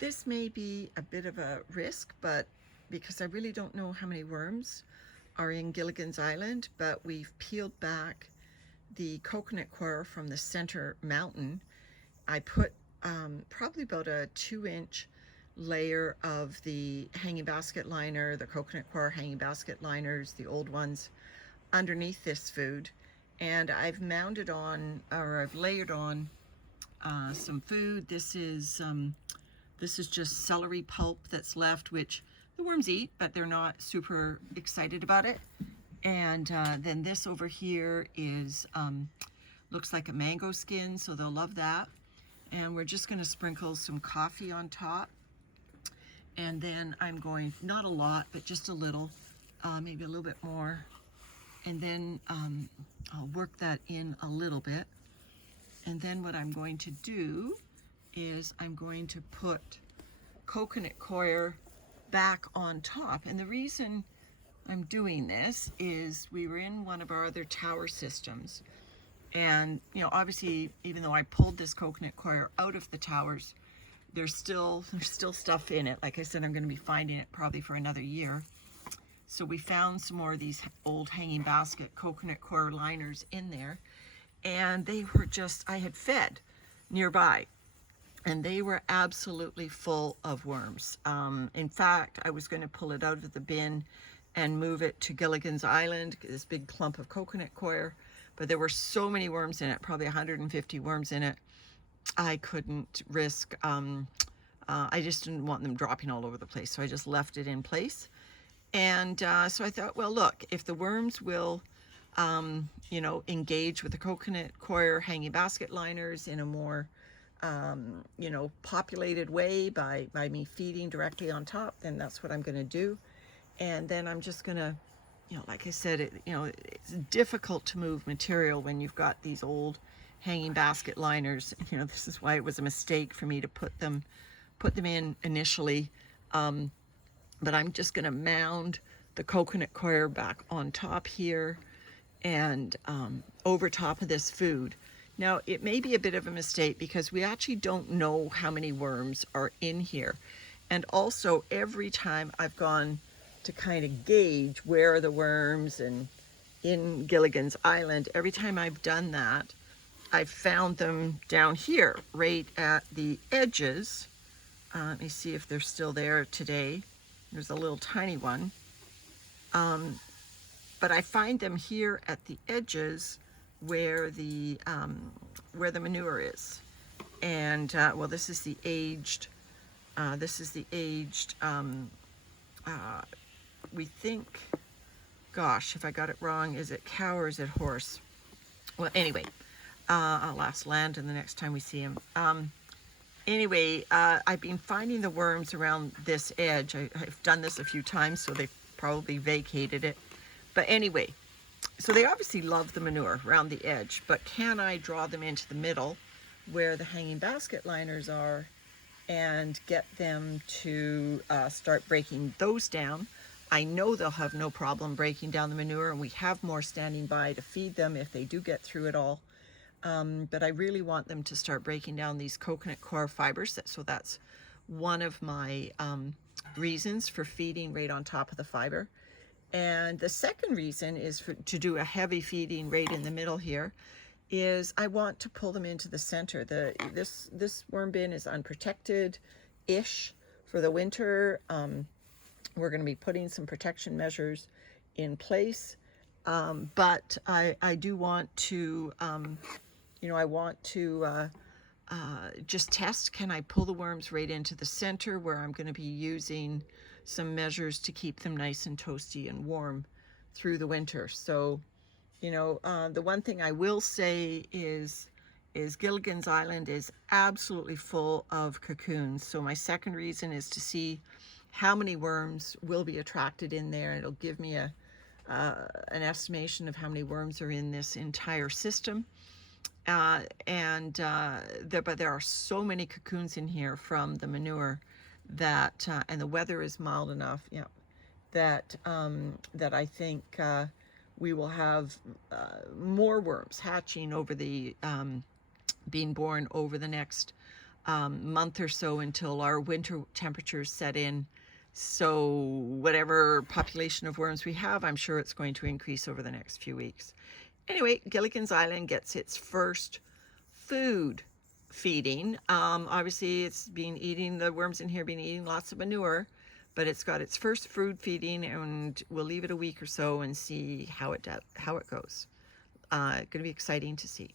This may be a bit of a risk, but because I really don't know how many worms are in Gilligan's Island, but we've peeled back the coconut coir from the center mountain. I put probably about a 2-inch layer of the hanging basket liner, the coconut coir hanging basket liners, the old ones, underneath this food. And I've mounted on, or I've layered on some food. This is just celery pulp that's left, which the worms eat, but they're not super excited about it. And then this over here is, looks like a mango skin, so they'll love that. And we're just gonna sprinkle some coffee on top. And then I'm going, not a lot, but just a little, maybe a little bit more. And then I'll work that in a little bit. And then what I'm going to do is I'm going to put coconut coir back on top. And the reason I'm doing this is we were in one of our other tower systems. And, you know, obviously, even though I pulled this coconut coir out of the towers, there's still stuff in it. Like I said, I'm going to be finding it probably for another year. So we found some more of these old hanging basket coconut coir liners in there. And they were just, I had fed nearby, and they were absolutely full of worms. In fact, I was going to pull it out of the bin and move it to Gilligan's Island, this big clump of coconut coir, but there were so many worms in it, probably 150 worms in it. I couldn't risk, I just didn't want them dropping all over the place, so I just left it in place. And so I thought, well, look, if the worms will, you know, engage with the coconut coir hanging basket liners in a more, you know, populated way by me feeding directly on top, then that's what I'm going to do. And then I'm just going to, you know, like I said, you know, it's difficult to move material when you've got these old hanging basket liners. You know, this is why it was a mistake for me to put them in initially. But I'm just going to mound the coconut coir back on top here and over top of this food. Now, it may be a bit of a mistake because we actually don't know how many worms are in here. And also, every time I've gone to kind of gauge where are the worms and in Gilligan's Island, every time I've done that, I've found them down here, right at the edges. Let me see if they're still there today. There's a little tiny one. But I find them here at the edges where the manure is. And well, this is the aged, we think, gosh, if I got it wrong, is it cow or is it horse? Well, anyway, I'll ask Landon the next time we see him. Anyway, I've been finding the worms around this edge. I've done this a few times, so they've probably vacated it. But anyway, so they obviously love the manure around the edge, but can I draw them into the middle where the hanging basket liners are and get them to start breaking those down? I know they'll have no problem breaking down the manure, and we have more standing by to feed them if they do get through it all. But I really want them to start breaking down these coconut coir fibres. So that's one of my reasons for feeding right on top of the fibre. And the second reason is to do a heavy feeding right in the middle here, is I want to pull them into the center. This worm bin is unprotected-ish for the winter. We're going to be putting some protection measures in place. But I do want to, you know, I want to just test, can I pull the worms right into the center where I'm going to be using some measures to keep them nice and toasty and warm through the winter. So, you know, the one thing I will say is Gilligan's Island is absolutely full of cocoons. So my second reason is to see how many worms will be attracted in there. It'll give me an estimation of how many worms are in this entire system. But there are so many cocoons in here from the manure that, and the weather is mild enough, you know, that I think we will have more worms hatching over the, being born over the next month or so until our winter temperatures set in. So whatever population of worms we have, I'm sure it's going to increase over the next few weeks. Anyway, Gilligan's Island gets its first food feeding. Obviously, the worms in here been eating lots of manure, but it's got its first food feeding, and we'll leave it a week or so and see how it goes. Going to be exciting to see.